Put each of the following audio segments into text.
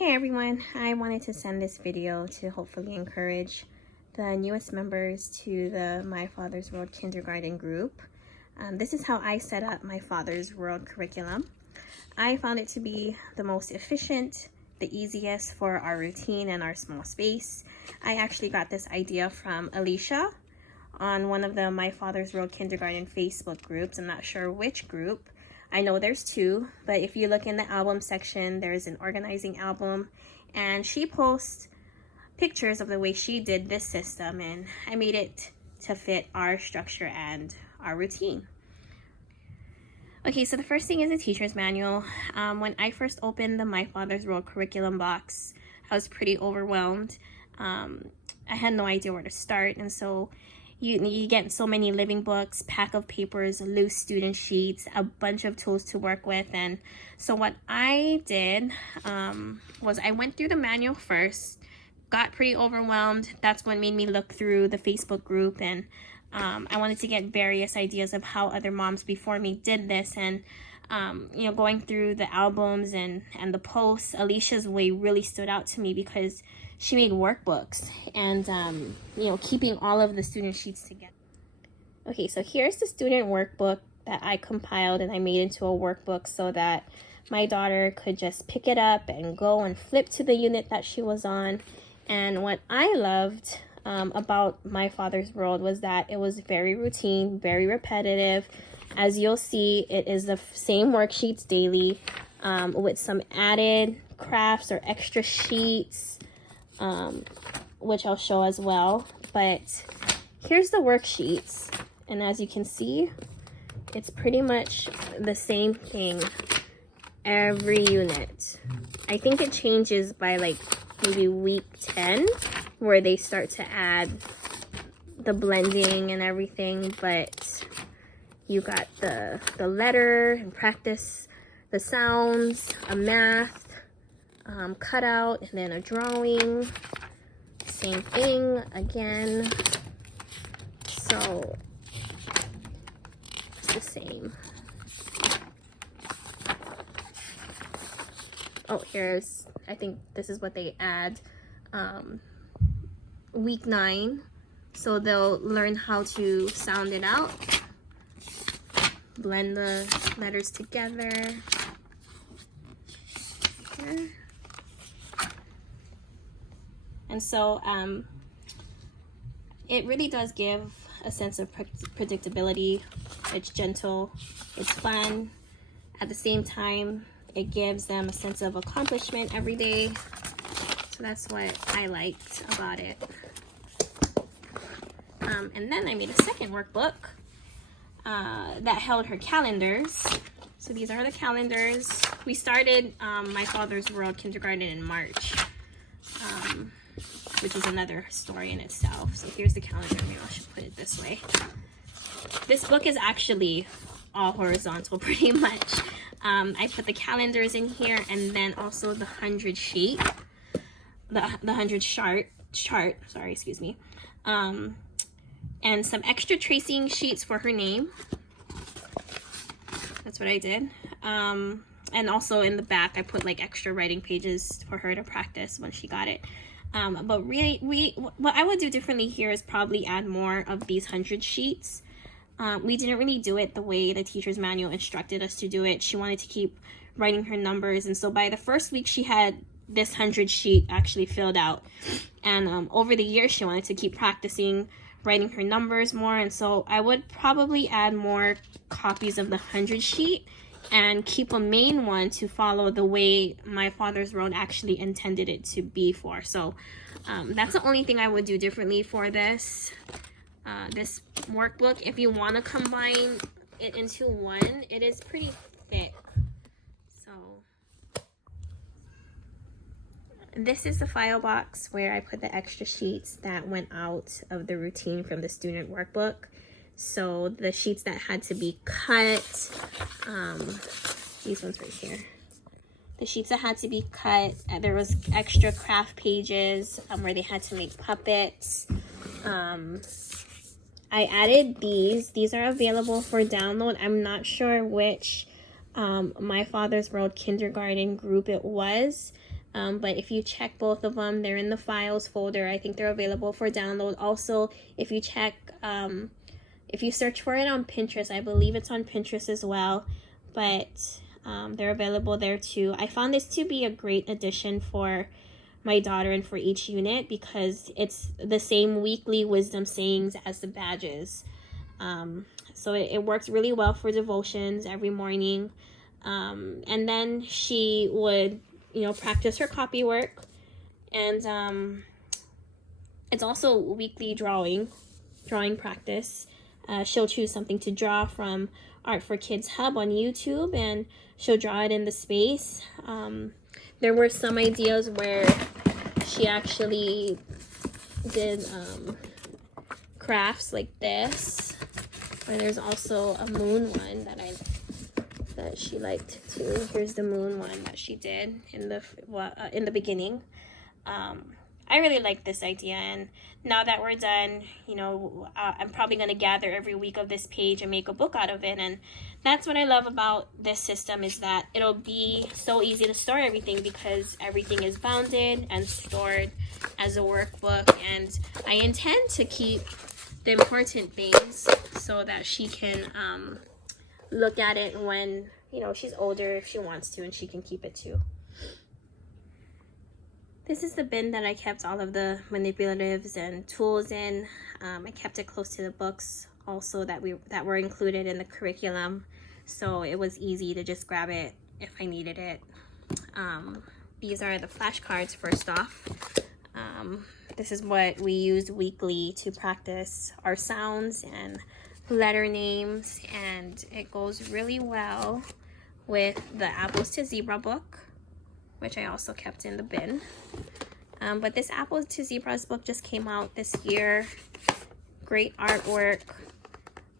Hey everyone, I wanted to send this video to hopefully encourage the newest members to the My Father's World Kindergarten group. This is how I set up My Father's World curriculum. I found it to be the most efficient, the easiest for our routine and our small space. I actually got this idea from Alicia on one of the My Father's World Kindergarten Facebook groups. I'm not sure which group. I know there's two, but if you look in the album section, there's an organizing album, and she posts pictures of the way she did this system, and I made it to fit our structure and our routine. Okay, so the first thing is a teacher's manual. When I first opened the My Father's World curriculum box, I was pretty overwhelmed. I had no idea where to start, and so you get so many living books, pack of papers, loose student sheets, a bunch of tools to work with. And so what I did was I went through the manual first, got pretty overwhelmed. That's what made me look through the Facebook group, and I wanted to get various ideas of how other moms before me did this. And going through the albums and the posts, Alicia's way really stood out to me because she made workbooks and keeping all of the student sheets together. Okay, so here's the student workbook that I compiled and I made into a workbook so that my daughter could just pick it up and go and flip to the unit that she was on. And what I loved about My Father's World was that it was very routine, very repetitive. As you'll see, it is the same worksheets daily with some added crafts or extra sheets, which I'll show as well. But here's the worksheets, and as you can see, it's pretty much the same thing every unit. I think it changes by like maybe week 10 where they start to add the blending and everything, but you got the letter and practice the sounds, a math cutout, and then a drawing. Same thing again. So it's the same. Oh, I think this is what they add. Week 9. So they'll learn how to sound it out. Blend the letters together. Okay. And so it really does give a sense of predictability. It's gentle, it's fun. At the same time, it gives them a sense of accomplishment every day. So that's what I liked about it. And then I made a second workbook that held her calendars. So these are the calendars. We started My Father's World Kindergarten in March, which is another story in itself. So here's the calendar. Maybe I should put it this way. This book is actually all horizontal pretty much. I put the calendars in here, and then also the 100 sheet, the 100 chart, sorry, excuse me. And some extra tracing sheets for her name. That's what I did. And also in the back, I put like extra writing pages for her to practice when she got it. But really, what I would do differently here is probably add more of these 100 sheets. We didn't really do it the way the teacher's manual instructed us to do it. She wanted to keep writing her numbers. And so by the first week, she had this 100 sheet actually filled out. And over the years, she wanted to keep practicing writing her numbers more. And so I would probably add more copies of the 100 sheet and keep a main one to follow the way My Father's World actually intended it to be for. So that's the only thing I would do differently for this workbook. If you want to combine it into one, it is pretty thick. So this is the file box where I put the extra sheets that went out of the routine from the student workbook. So the sheets that had to be cut, these ones right here. The sheets that had to be cut, there was extra craft pages where they had to make puppets. I added these. These are available for download. I'm not sure which My Father's World Kindergarten group it was, But if you check both of them, they're in the files folder. I think they're available for download. Also, if you check, if you search for it on Pinterest, I believe it's on Pinterest as well, but they're available there too. I found this to be a great addition for my daughter and for each unit because it's the same weekly wisdom sayings as the badges. So it works really well for devotions every morning. And then she would, practice her copy work. And it's also weekly drawing practice. She'll choose something to draw from Art for Kids Hub on YouTube, and she'll draw it in the space. There were some ideas where she actually did crafts like this. Or there's also a moon one that she liked too. Here's the moon one that she did in the beginning. I really like this idea, and now that we're done, I'm probably going to gather every week of this page and make a book out of it. And that's what I love about this system, is that it'll be so easy to store everything because everything is bounded and stored as a workbook. And I intend to keep the important things so that she can look at it when, she's older if she wants to, and she can keep it too. This is the bin that I kept all of the manipulatives and tools in. I kept it close to the books also that were included in the curriculum, so it was easy to just grab it if I needed it. These are the flashcards first off. This is what we use weekly to practice our sounds and letter names, and it goes really well with the Apples to Zebra book, which I also kept in the bin. But this Apples to Zebras book just came out this year. Great artwork.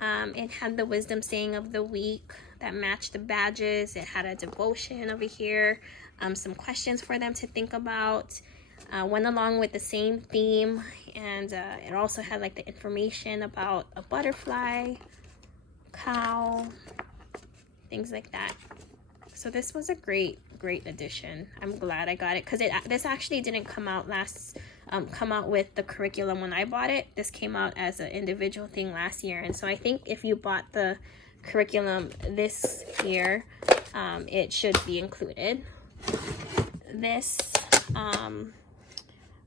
It had the wisdom saying of the week that matched the badges. It had a devotion over here, some questions for them to think about. Went along with the same theme, and it also had like the information about a butterfly, cow, things like that. So this was a great addition. I'm glad I got it because this actually didn't come out with the curriculum when I bought it. This came out as an individual thing last year, and so I think if you bought the curriculum this year, it should be included. This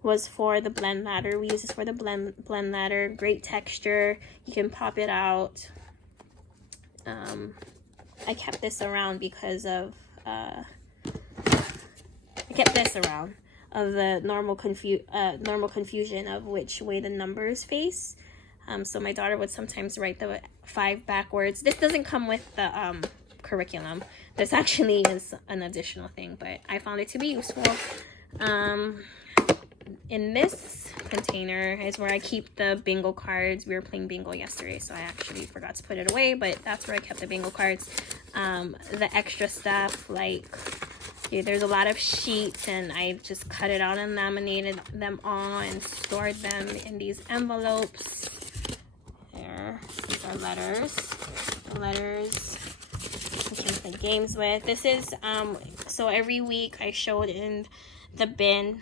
was for the blend ladder. We use this for the blend ladder. Great texture. You can pop it out. I kept this around because of the normal confusion of which way the numbers face. So my daughter would sometimes write the 5 backwards. This doesn't come with the curriculum. This actually is an additional thing, but I found it to be useful. In this container is where I keep the bingo cards. We were playing bingo yesterday, so I actually forgot to put it away, but that's where I kept the bingo cards. The extra stuff, like there's a lot of sheets, and I just cut it out and laminated them all and stored them in these envelopes. There, these are letters. The letters you can play games with. This is so every week I showed in the bin.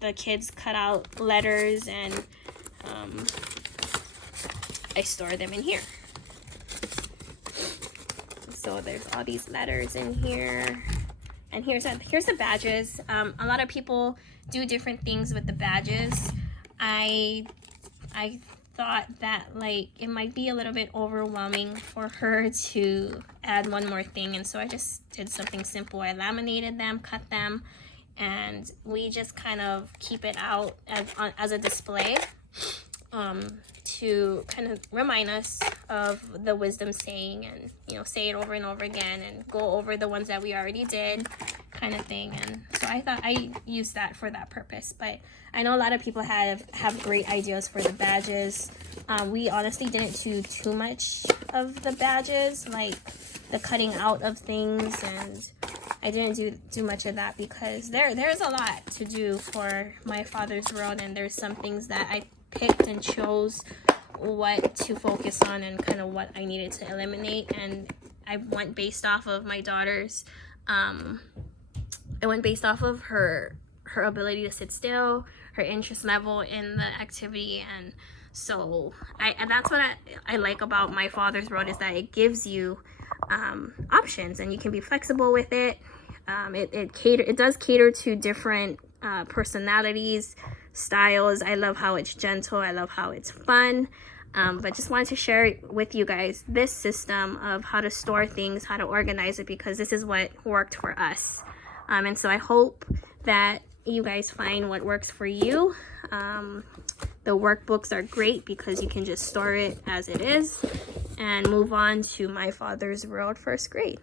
The kids cut out letters, and I store them in here. So there's all these letters in here, and here's the badges. A lot of people do different things with the badges. I thought that it might be a little bit overwhelming for her to add one more thing, and so I just did something simple. I laminated them, cut them, and we just kind of keep it out as a display to kind of remind us of the wisdom saying, and say it over and over again and go over the ones that we already did, kind of thing. And so I thought I used that for that purpose. But I know a lot of people have great ideas for the badges. We honestly didn't do too much of the badges, like the cutting out of things, and I didn't do much of that because there's a lot to do for My Father's World, and there's some things that I picked and chose what to focus on and kind of what I needed to eliminate, and I went based off of my daughter's It went based off of her ability to sit still, her interest level in the activity. And so and that's what I like about My Father's World, is that it gives you options, and you can be flexible with it. It does cater to different personalities, styles. I love how it's gentle. I love how it's fun. But just wanted to share with you guys this system of how to store things, how to organize it, because this is what worked for us. And so I hope that you guys find what works for you. The workbooks are great because you can just store it as it is and move on to My Father's World first grade.